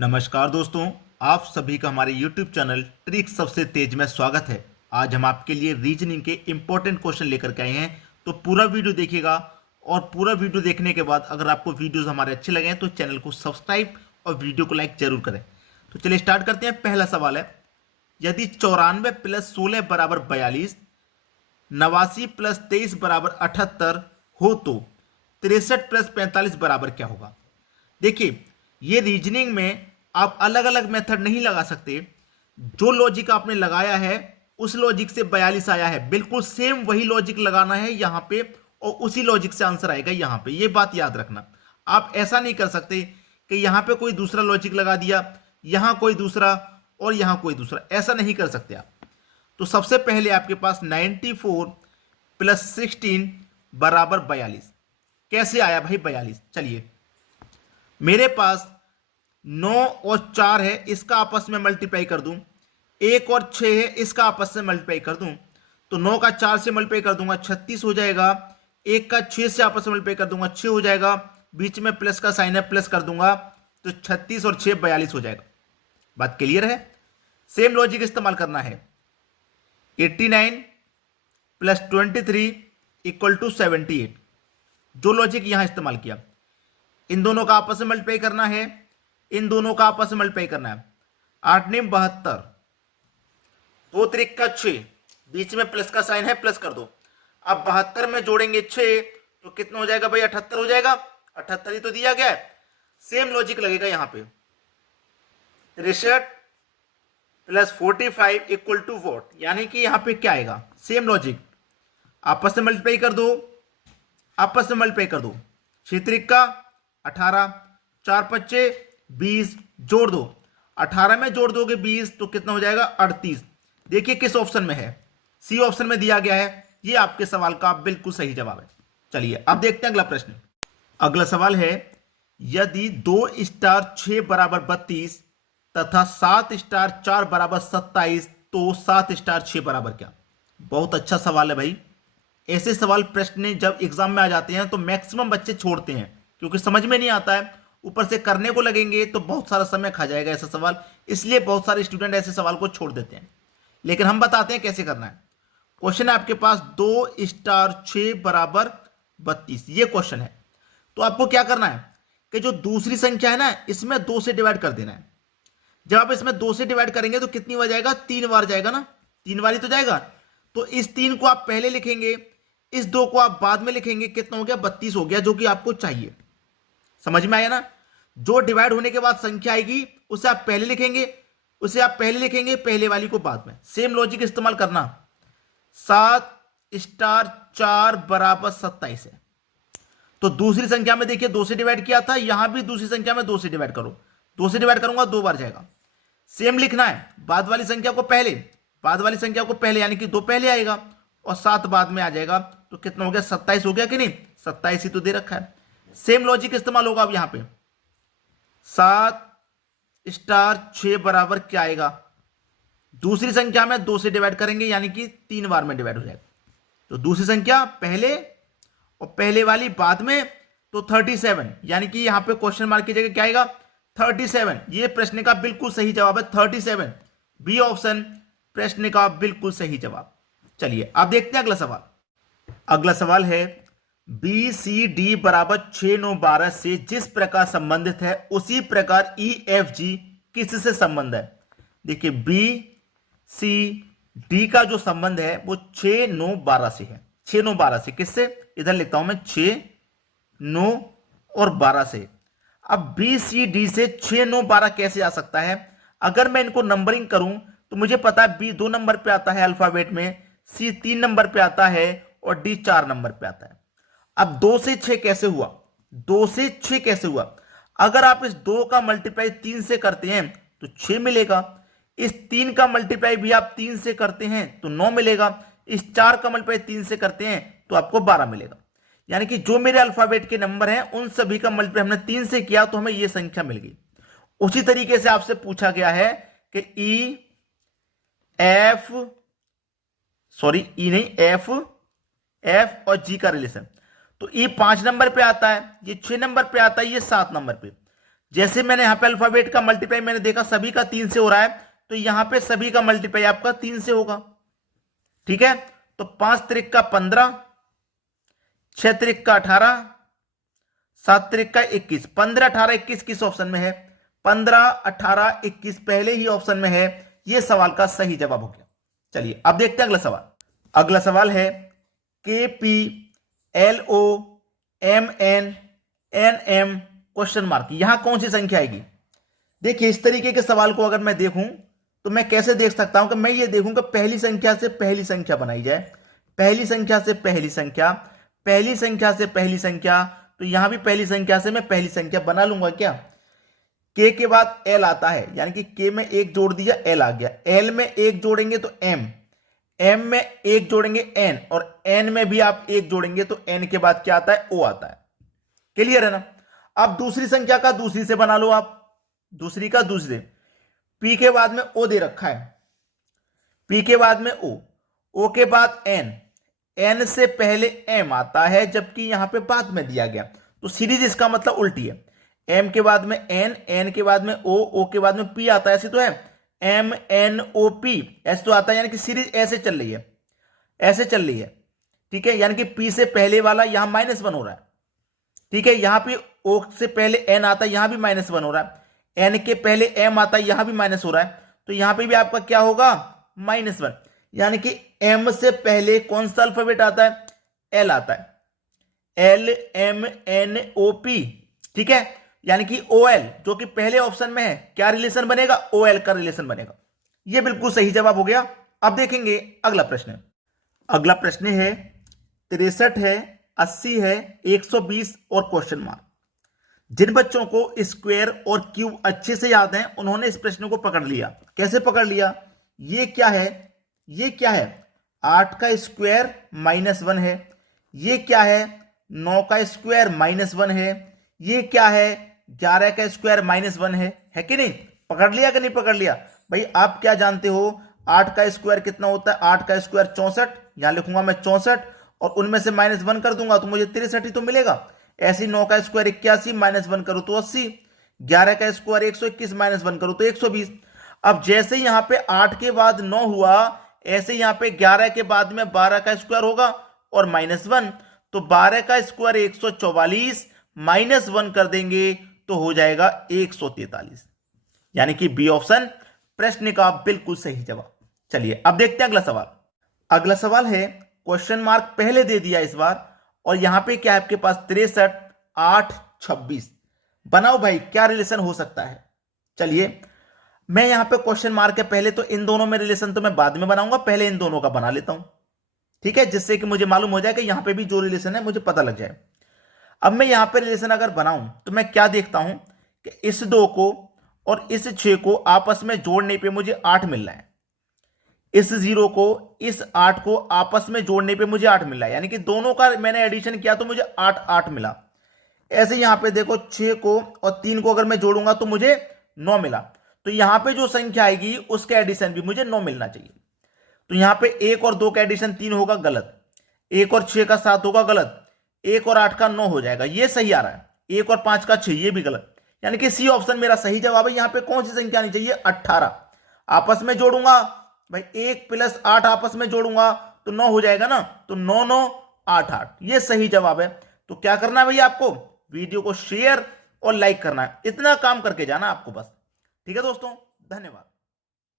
नमस्कार दोस्तों, आप सभी का हमारे YouTube चैनल ट्रिक सबसे तेज में स्वागत है। आज हम आपके लिए रीजनिंग के इम्पोर्टेंट क्वेश्चन लेकर के आए हैं, तो पूरा वीडियो देखिएगा। और पूरा वीडियो देखने के बाद अगर आपको वीडियोस हमारे अच्छे लगे तो चैनल को सब्सक्राइब और वीडियो को लाइक जरूर करें। तो चलिए स्टार्ट करते हैं। पहला सवाल है, यदि 94 + 16 = 42, 89 + 23 = 78 हो तो 63 + 45 बराबर क्या होगा। देखिए, ये रीजनिंग में आप अलग अलग मेथड नहीं लगा सकते। जो लॉजिक आपने लगाया है उस लॉजिक से 42 आया है, बिल्कुल सेम वही लॉजिक लगाना है यहां पे और उसी लॉजिक से आंसर आएगा यहां पे। ये बात याद रखना। आप ऐसा नहीं कर सकते कि यहां पे कोई दूसरा लॉजिक लगा दिया, यहां कोई दूसरा और यहां कोई दूसरा, ऐसा नहीं कर सकते आप। तो सबसे पहले आपके पास 94 + 16 = 42। कैसे आया भाई 42? चलिए, मेरे पास 9 और 4 है, इसका आपस में मल्टीप्लाई कर दूं। 1 और 6 है, इसका आपस में मल्टीप्लाई कर दूं। तो 9 का 4 से मल्टीप्लाई कर दूंगा 36 हो जाएगा। 1 का 6 से आपस में मल्टीप्लाई कर दूंगा 6 हो जाएगा। बीच में प्लस का साइन है, प्लस कर दूंगा तो 36 और 6 42 हो जाएगा। बात क्लियर है? सेम लॉजिक इस्तेमाल करना है। 89 + 23 = 78। जो लॉजिक यहां इस्तेमाल किया, इन दोनों का आपस में मल्टीप्लाई करना है, इन दोनों का आपस में मल्टीप्लाई करना है। 8 × 9 = 72, 2 × 3 = 6, बीच में प्लस का साइन है, प्लस कर दो। अब 72 में जोड़ेंगे 6 तो कितना हो जाएगा भाई? 78 हो जाएगा। 78 ही तो दिया गया है। सेम लॉजिक लगेगा यहां पे। 63 + 45 = 4, यानी कि यहां पे क्या आएगा? सेम लॉजिक, आपस में मल्टीप्लाई कर दो, आपस में मल्टीप्लाई कर दो। 6 × 3 = 18, 4 × 5 = 20, जोड़ दो। 18 में जोड़ दोगे 20 तो कितना हो जाएगा? 38। देखिए किस ऑप्शन में है? सी ऑप्शन में दिया गया है। ये आपके सवाल का बिल्कुल सही जवाब है। चलिए अब देखते हैं अगला प्रश्न। अगला सवाल है, यदि 2 * 6 = 32 तथा 7 * 4 = 27 तो 7 * 6 बराबर क्या? बहुत अच्छा सवाल है भाई। ऐसे सवाल प्रश्न जब एग्जाम में आ जाते हैं तो मैक्सिमम बच्चे छोड़ते हैं, क्योंकि समझ में नहीं आता है। ऊपर से करने को लगेंगे तो बहुत सारा समय खा जाएगा ऐसा सवाल, इसलिए बहुत सारे स्टूडेंट ऐसे सवाल को छोड़ देते हैं। लेकिन हम बताते हैं कैसे करना है। क्वेश्चन है आपके पास 2 * 6 = 32, ये क्वेश्चन है। तो आपको क्या करना है कि जो दूसरी संख्या है ना, इसमें 2 से डिवाइड कर देना है। जब आप इसमें 2 से डिवाइड करेंगे तो कितनी बार जाएगा? 3 बार जाएगा ना, 3 बार ही तो जाएगा। तो इस 3 को आप पहले लिखेंगे, इस 2 को आप बाद में लिखेंगे। कितना हो गया? 32 हो गया, जो कि आपको चाहिए। समझ में आया ना? जो डिवाइड होने के बाद संख्या आएगी उसे आप पहले लिखेंगे, उसे आप पहले लिखेंगे, पहले वाली को बाद में। सेम लॉजिक इस्तेमाल करना। 7 * 4 = 27 है। तो दूसरी संख्या में देखिए 2 से डिवाइड किया था, यहां भी दूसरी संख्या में 2 से डिवाइड करो। 2 से डिवाइड करूंगा 2 बार जाएगा। सेम लिखना है, बाद वाली संख्या को पहले, बाद वाली संख्या को पहले, यानी कि 2 पहले आएगा और 7 बाद में आ जाएगा। तो कितना हो गया? 27 हो गया कि नहीं? 27 ही तो दे रखा है। सेम लॉजिक इस्तेमाल होगा अब यहां पे। 7 * 6 बराबर क्या आएगा? दूसरी संख्या में 2 से डिवाइड करेंगे, यानी कि 3 बार में डिवाइड हो जाएगा। तो दूसरी संख्या पहले और पहले वाली बाद में, तो 37, यानी कि यहां पे क्वेश्चन मार्क की जगह क्या आएगा? 37। ये प्रश्न का बिल्कुल सही जवाब है, 37। बी ऑप्शन प्रश्न का बिल्कुल सही जवाब। चलिए अब देखते हैं अगला सवाल। अगला सवाल है, BCD = 6 9 12 से जिस प्रकार संबंधित है उसी प्रकार EFG किससे संबंध है? देखिए, BCD का जो संबंध है वो 6 9 12 से है। 6 9 12 से किससे? इधर लिखता हूं मैं, 6 9 और 12 से। अब BCD से 6 9 12 कैसे आ सकता है? अगर मैं इनको नंबरिंग करूं तो मुझे पता है B 2 नंबर पे आता है अल्फाबेट में, C 3 नंबर पे आता है और D 4 नंबर पे आता है। अब 2 से 6 कैसे हुआ? 2 से 6 कैसे हुआ? अगर आप इस 2 का मल्टीप्लाई 3 से करते हैं तो 6 मिलेगा। इस 3 का मल्टीप्लाई भी आप 3 से करते हैं तो 9 मिलेगा। इस 4 का मल्टीप्लाई 3 से करते हैं तो आपको 12 मिलेगा। यानी कि जो मेरे अल्फाबेट के नंबर हैं उन सभी का मल्टीप्लाई हमने 3 से किया तो हमें यह संख्या मिल गई। उसी तरीके से आपसे पूछा गया है कि एफ और जी का रिलेशन। तो E 5 नंबर पे आता है, ये 6 नंबर पे आता है, ये 7 नंबर पे। जैसे मैंने यहां पे अल्फाबेट का मल्टीप्लाई मैंने देखा सभी का 3 से हो रहा है, तो यहां पे सभी का मल्टीप्लाई आपका 3 से होगा। ठीक है, तो 5 त्रिक का 15, 6 त्रिक का 18, 7 त्रिक का 21। 15, 18, 21 किस ऑप्शन में है? 15, 18, 21 पहले ही ऑप्शन में है। यह सवाल का सही जवाब हो गया। चलिए अब देखते हैं अगला सवाल। अगला सवाल है KPLOMNNM क्वेश्चन मार्क, यहां कौन सी संख्या आएगी? देखिए इस तरीके के सवाल को अगर मैं देखूं तो मैं कैसे देख सकता हूं कि मैं ये देखूं कि पहली संख्या से पहली संख्या बनाई जाए, पहली संख्या से पहली संख्या, पहली संख्या से पहली संख्या, तो यहां भी पहली संख्या से मैं पहली संख्या बना लूंगा। क्या के के बाद एल आता है, यानी कि के में एक जोड़ दिया एल आ गया, एल में एक जोड़ेंगे तो एम, एम में एक जोड़ेंगे एन, और एन में भी आप एक जोड़ेंगे तो एन के बाद क्या आता है? ओ आता है। क्लियर है ना? अब दूसरी संख्या का दूसरी से बना लो आप, दूसरी का दूसरे। पी के बाद में ओ दे रखा है, पी के बाद में ओ के बाद एन, एन से पहले एम आता है जबकि यहां पे बाद में दिया गया, तो सीरीज इसका मतलब उल्टी है। एम के बाद में एन, एन के बाद में ओ के बाद में पी आता है, ऐसे तो है एम एन ओ पी, ऐसे तो आता है, यानी कि सीरीज ऐसे चल रही है, ऐसे चल रही है। ठीक है, यानी कि पी से पहले वाला यहां -1 हो रहा है। ठीक है, यहां पे ओ से पहले एन आता है, यहां भी -1 हो रहा है, एन के पहले एम आता है, यहां भी माइनस हो रहा है, तो यहां पे भी आपका क्या होगा? -1। यानी कि एम से पहले कौन सा अल्फाबेट आता है? एल आता है, L M N O P. ठीक है, यानी कि ओ एल जो कि पहले ऑप्शन में है, क्या रिलेशन बनेगा? ओ एल का रिलेशन बनेगा। यह बिल्कुल सही जवाब हो गया। अब देखेंगे अगला प्रश्न। अगला प्रश्न है 63 है, 80 है, 120 और क्वेश्चन मार्क। जिन बच्चों को स्क्वायर और क्यूब अच्छे से याद है उन्होंने इस प्रश्न को पकड़ लिया। कैसे पकड़ लिया? ये क्या है? ये क्या है? 8 का स्क्वायर -1 है। ये क्या है? 9 का स्क्वायर -1 है। ये क्या है? 11 का स्क्वायर -1 है कि नहीं? पकड़ लिया कि नहीं पकड़ लिया? भाई आप क्या जानते हो 8 का स्क्वायर कितना होता है? 8 का स्क्वायर 64, यहां लिखूंगा मैं 64 और उनमें से -1 कर दूंगा तो मुझे 63 ही तो मिलेगा। ऐसे 9 का स्क्वायर 81, -1 करो तो 80, 11 का स्क्वायर 121, -1 करो तो 120। अब जैसे यहां पे 8 के बाद 9 हुआ, ऐसे यहां पे 11 के बाद में 12 का स्क्वायर होगा और -1, तो 12 का स्क्वायर 144, -1 कर देंगे तो हो जाएगा 143। यानी कि बी ऑप्शन प्रश्न का बिल्कुल सही जवाब। चलिए अब देखते हैं अगला सवाल। अगला सवाल है क्वेश्चन मार्क पहले दे दिया इस बार, और यहां पे क्या है आपके पास? 63, 8, 26। बनाओ भाई क्या रिलेशन हो सकता है। चलिए मैं यहां पे क्वेश्चन मार्क है पहले, तो इन दोनों में रिलेशन तो मैं बाद में बनाऊंगा, पहले इन दोनों का बना लेता हूं। ठीक है, जिससे कि मुझे मालूम हो जाए कि यहां पे भी जो रिलेशन है मुझे पता लग जाए। अब मैं यहां पे रिलेशन अगर बनाऊं तो मैं क्या देखता हूं कि इस 2 को और इस 6 को आपस में जोड़ने पे मुझे 8 मिल रहा है, इस 0 को इस 8 को आपस में जोड़ने पे मुझे 8 मिल रहा है, यानी कि दोनों का मैंने एडिशन किया तो मुझे 8 8 मिला। ऐसे यहां पे देखो 6 को और 3 को अगर मैं जोड़ूंगा तो मुझे 9 मिला, तो यहां पे जो संख्या आएगी उसका एडिशन भी मुझे 9 मिलना चाहिए। तो यहां पे 1 और 2 का एडिशन 3 होगा, गलत। 1 और 6 का 7 होगा, गलत। 1 और 8 का 9 हो जाएगा, ये सही आ रहा है। 1 और 5 का 6, ये भी गलत। यानी कि सी ऑप्शन मेरा सही जवाब है। यहां पे कौन सी संख्या आनी चाहिए? 18। आपस में जोड़ूंगा भाई, 1 + 8 आपस में जोड़ूंगा तो 9 हो जाएगा ना, तो 9 9 8 8, ये सही जवाब है। तो क्या करना है भैया? आपको वीडियो को शेयर और लाइक करना है, इतना काम करके जाना आपको बस। ठीक है दोस्तों, धन्यवाद।